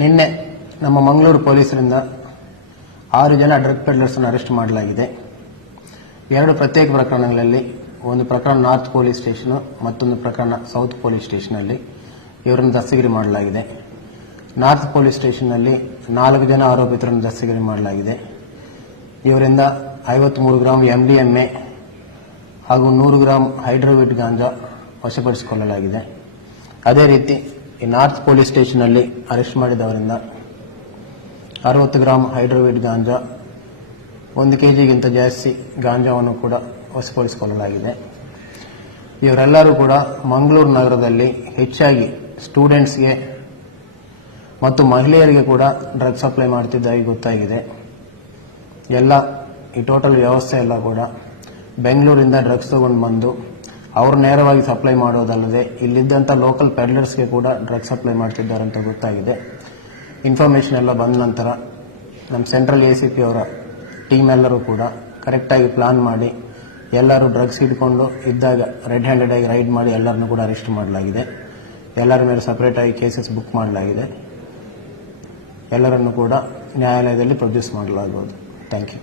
ನಿನ್ನೆ ನಮ್ಮ ಮಂಗಳೂರು ಪೊಲೀಸರಿಂದ 6 ಜನ ಡ್ರಗ್ ಪೆಡ್ಲರ್ಸ್ ಅನ್ನು ಅರೆಸ್ಟ್ ಮಾಡಲಾಗಿದೆ. 2 ಪ್ರತ್ಯೇಕ ಪ್ರಕರಣಗಳಲ್ಲಿ, ಒಂದು ಪ್ರಕರಣ ನಾರ್ತ್ ಪೊಲೀಸ್ ಸ್ಟೇಷನ್, ಮತ್ತೊಂದು ಪ್ರಕರಣ ಸೌತ್ ಪೊಲೀಸ್ ಸ್ಟೇಷನ್ನಲ್ಲಿ ಇವರನ್ನು ದಸ್ತಗಿರಿ ಮಾಡಲಾಗಿದೆ. ನಾರ್ತ್ ಪೊಲೀಸ್ ಸ್ಟೇಷನ್ನಲ್ಲಿ 4 ಜನ ಆರೋಪಿತರನ್ನು ದಸ್ತಗಿರಿ ಮಾಡಲಾಗಿದೆ. ಇವರಿಂದ 53 ಗ್ರಾಂ MDMA ಹಾಗೂ 100 ಗ್ರಾಂ ಹೈಡ್ರೋವಿಟ್ ಗಾಂಜಾ ವಶಪಡಿಸಿಕೊಳ್ಳಲಾಗಿದೆ. ಅದೇ ರೀತಿ ಈ ನಾರ್ತ್ ಪೊಲೀಸ್ ಸ್ಟೇಷನ್ನಲ್ಲಿ ಅರೆಸ್ಟ್ ಮಾಡಿದವರಿಂದ 60 ಗ್ರಾಂ ಹೈಡ್ರೋವಿಟ್ ಗಾಂಜಾ, 1 kg ಜಾಸ್ತಿ ಗಾಂಜಾವನ್ನು ಕೂಡ ವಶಪಡಿಸಿಕೊಳ್ಳಲಾಗಿದೆ. ಇವರೆಲ್ಲರೂ ಕೂಡ ಮಂಗಳೂರು ನಗರದಲ್ಲಿ ಹೆಚ್ಚಾಗಿ ಸ್ಟೂಡೆಂಟ್ಸ್ಗೆ ಮತ್ತು ಮಹಿಳೆಯರಿಗೆ ಕೂಡ ಡ್ರಗ್ ಸಪ್ಲೈ ಮಾಡ್ತಿದ್ದಾಗಿ ಗೊತ್ತಾಗಿದೆ. ಈ ಟೋಟಲ್ ವ್ಯವಸ್ಥೆ ಎಲ್ಲ ಕೂಡ ಬೆಂಗಳೂರಿಂದ ಡ್ರಗ್ಸ್ ತಗೊಂಡು ಬಂದು ಅವರು ನೇರವಾಗಿ ಸಪ್ಲೈ ಮಾಡೋದಲ್ಲದೆ ಇಲ್ಲಿದ್ದಂಥ ಲೋಕಲ್ ಪೆಡ್ಲರ್ಸ್ಗೆ ಕೂಡ ಡ್ರಗ್ ಸಪ್ಲೈ ಮಾಡ್ತಿದ್ದಾರೆ ಅಂತ ಗೊತ್ತಾಗಿದೆ. ಇನ್ಫಾರ್ಮೇಷನ್ ಎಲ್ಲ ಬಂದ ನಂತರ ನಮ್ಮ ಸೆಂಟ್ರಲ್ ACP ಅವರ ಟೀಮ್ ಎಲ್ಲರೂ ಕೂಡ ಕರೆಕ್ಟಾಗಿ ಪ್ಲಾನ್ ಮಾಡಿ ಎಲ್ಲರೂ ಡ್ರಗ್ಸ್ ಹಿಡ್ಕೊಂಡು ಇದ್ದಾಗ ರೆಡ್ ಹ್ಯಾಂಡೆಡ್ ಆಗಿ ರೈಡ್ ಮಾಡಿ ಎಲ್ಲರನ್ನೂ ಕೂಡ ಅರೆಸ್ಟ್ ಮಾಡಲಾಗಿದೆ. ಎಲ್ಲರ ಮೇಲೆ ಸಪರೇಟಾಗಿ ಕೇಸಸ್ ಬುಕ್ ಮಾಡಲಾಗಿದೆ. ಎಲ್ಲರನ್ನು ಕೂಡ ನ್ಯಾಯಾಲಯದಲ್ಲಿ ಪ್ರೊಡ್ಯೂಸ್ ಮಾಡಲಾಗುವುದು. Thank you.